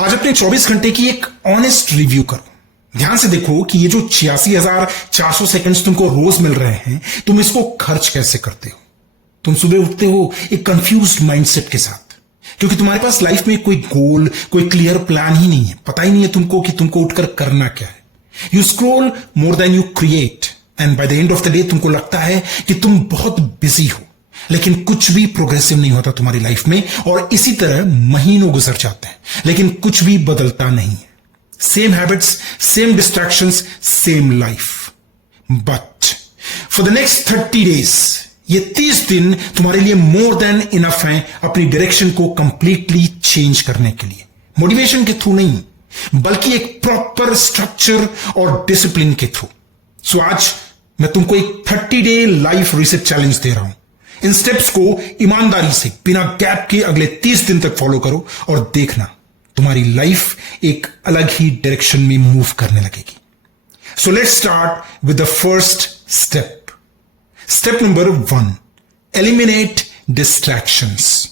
आज अपने 24 घंटे की एक ऑनेस्ट रिव्यू करो। ध्यान से देखो कि ये जो 86,400 सेकंड्स तुमको रोज मिल रहे हैं, तुम इसको खर्च कैसे करते हो। तुम सुबह उठते हो एक कंफ्यूज्ड माइंडसेट के साथ, क्योंकि तुम्हारे पास लाइफ में कोई गोल, कोई क्लियर प्लान ही नहीं है। पता ही नहीं है तुमको कि तुमको उठकर करना क्या है। You scroll more than you create, and by the end of the day तुमको लगता है कि तुम बहुत बिजी हो, लेकिन कुछ भी प्रोग्रेसिव नहीं होता तुम्हारी लाइफ में। और इसी तरह महीनों गुजर जाते हैं, लेकिन कुछ भी बदलता नहीं है। Same habits, same distractions, same life. But for the next 30 days, ये 30 दिन तुम्हारे लिए मोर देन इनफ हैं अपनी डायरेक्शन को कंप्लीटली चेंज करने के लिए। मोटिवेशन के थ्रू नहीं, बल्कि एक प्रॉपर स्ट्रक्चर और डिसिप्लिन के थ्रू। सो आज मैं तुमको एक 30 डे लाइफ रीसेट चैलेंज दे रहा हूं। इन स्टेप्स को ईमानदारी से बिना गैप के अगले 30 दिन तक फॉलो करो और देखना तुम्हारी लाइफ एक अलग ही डायरेक्शन में मूव करने लगेगी। So let's start with the first step. Step number 1, eliminate distractions.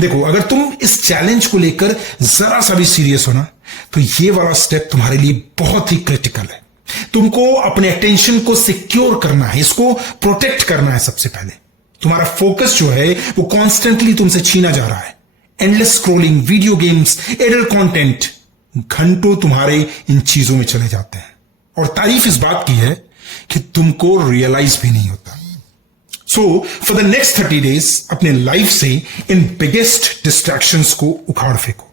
देखो, अगर तुम इस चैलेंज को लेकर जरा सा भी सीरियस हो ना, तो ये वाला स्टेप तुम्हारे लिए बहुत ही क्रिटिकल है। तुमको अपने अटेंशन को सिक्योर करना है, इसको प्रोटेक्ट करना है। सबसे पहले तुम्हारा फोकस जो है वो कॉन्स्टेंटली तुमसे छीना जा रहा है। Endless scrolling, video games, adult content, घंटों तुम्हारे इन चीजों में चले जाते हैं। और तारीफ इस बात की है कि तुमको रियलाइज भी नहीं होता। So for the next 30 days अपने लाइफ से इन बिगेस्ट डिस्ट्रैक्शंस को उखाड़ फेंको।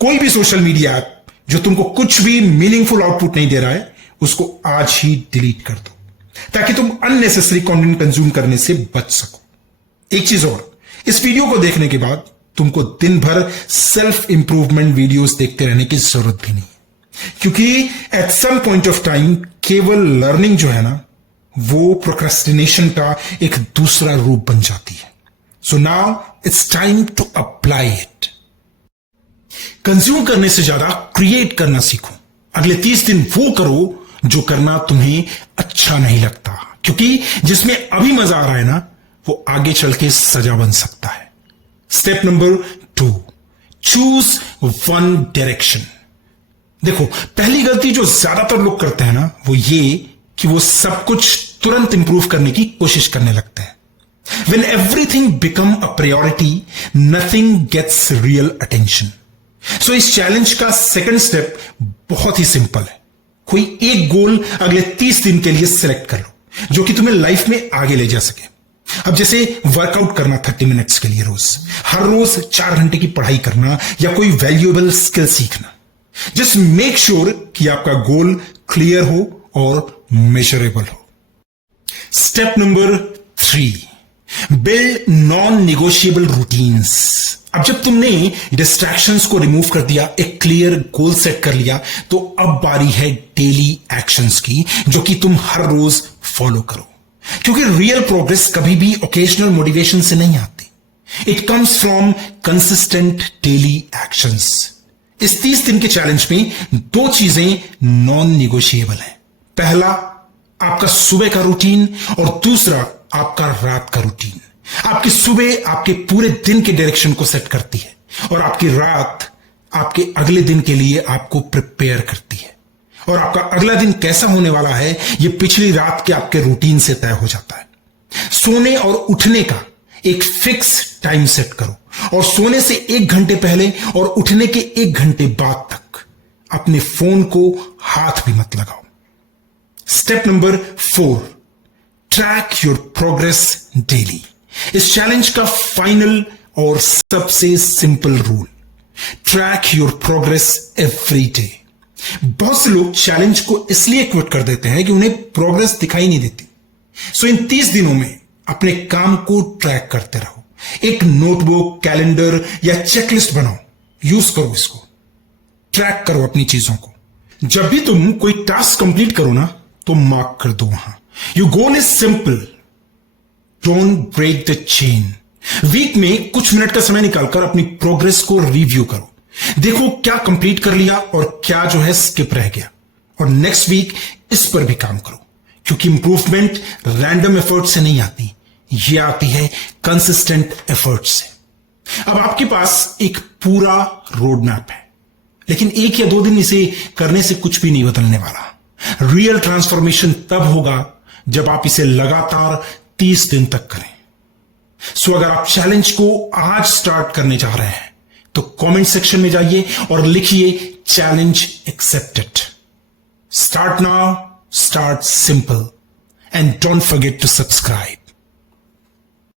कोई भी सोशल मीडिया ऐप जो तुमको कुछ भी मीनिंगफुल आउटपुट नहीं दे रहा है, उसको आज ही डिलीट कर दो, ताकि तुम अननेसेसरी कंटेंट कंज्यूम करने से बच सको। एक चीज और, इस वीडियो को देखने के बाद तुमको दिन भर सेल्फ इंप्रूवमेंट वीडियोस देखते रहने की जरूरत भी नहीं है, क्योंकि at some point of time केवल लर्निंग जो है ना, वो प्रोक्रेस्टिनेशन का एक दूसरा रूप बन जाती है। So now it's time to apply it. Consume करने से ज्यादा क्रिएट करना सीखो। अगले 30 दिन वो करो जो करना तुम्हें अच्छा नहीं लगता, क्योंकि जिसमें अभी मजा आ रहा है ना, वो आगे चल के सजा बन सकता है। Step number 2, choose one direction. देखो, पहली गलती जो ज्यादातर लोग करते हैं ना, वो ये कि वो सब कुछ तुरंत इंप्रूव करने की कोशिश करने लगते हैं। When everything become a priority, nothing gets real attention. So इस चैलेंज का सेकंड स्टेप बहुत ही सिंपल है। कोई एक गोल अगले 30 दिन के लिए सिलेक्ट कर लो, जो कि तुम्हें लाइफ में आगे ले जा सके। अब जैसे वर्कआउट करना 30 मिनट्स के लिए रोज, हर रोज 4 घंटे की पढ़ाई करना, या कोई वैल्यूएबल स्किल सीखना। जस्ट मेक श्योर कि आपका गोल क्लियर हो और मेजरेबल हो। Step number 3, build non negotiable routines. अब जब तुमने डिस्ट्रैक्शंस को रिमूव कर दिया, एक क्लियर गोल सेट कर लिया, तो अब बारी है डेली एक्शंस की, जो कि तुम हर रोज फॉलो करो। क्योंकि रियल प्रोग्रेस कभी भी ओकेजनल मोटिवेशन से नहीं आती। It comes from consistent daily actions. इस 30 दिन के चैलेंज में 2 चीजें नॉन निगोशिएबल हैं। पहला, आपका सुबह का रूटीन, और दूसरा आपका रात का रूटीन। आपकी सुबह आपके पूरे दिन के डायरेक्शन को सेट करती है, और आपकी रात आपके अगले दिन के लिए आपको प्रिपेयर करती है। और आपका अगला दिन कैसा होने वाला है, यह पिछली रात के आपके रूटीन से तय हो जाता है। सोने और उठने का एक फिक्स टाइम सेट करो, और सोने से 1 घंटे पहले और उठने के 1 घंटे बाद तक अपने फोन को हाथ भी मत लगाओ। Step number 4, track your progress daily. इस चैलेंज का फाइनल और सबसे simple rule, track your progress every day. बहुत से लोग चैलेंज को इसलिए क्विट कर देते हैं कि उन्हें प्रोग्रेस दिखाई नहीं देती। सो इन 30 दिनों में अपने काम को ट्रैक करते रहो। एक नोटबुक, कैलेंडर या चेकलिस्ट बनाओ, यूज करो इसको। ट्रैक करो अपनी चीजों को। जब भी तुम कोई टास्क कंप्लीट करो ना, तो मार्क कर दो वहां। Your goal is simple, don't break the chain. Week में कुछ मिनट का समय निकालकर अपनी प्रोग्रेस को रिव्यू करो। देखो क्या कंप्लीट कर लिया और क्या जो है स्किप रह गया, और नेक्स्ट वीक इस पर भी काम करो, क्योंकि इंप्रूवमेंट रैंडम एफर्ट से नहीं आती, ये आती है कंसिस्टेंट एफर्ट से। अब आपके पास एक पूरा रोड मैप है। लेकिन 1 या 2 दिन इसे करने से कुछ भी नहीं बदलने वाला। रियल ट्रांसफॉर्मेशन तब होगा जब आप इसे लगातार 30 दिन तक करें। सो अगर आप चैलेंज को आज स्टार्ट करने जा रहे हैं तो कमेंट सेक्शन में जाइए और लिखिए challenge accepted. Start now, start simple, and don't forget to subscribe.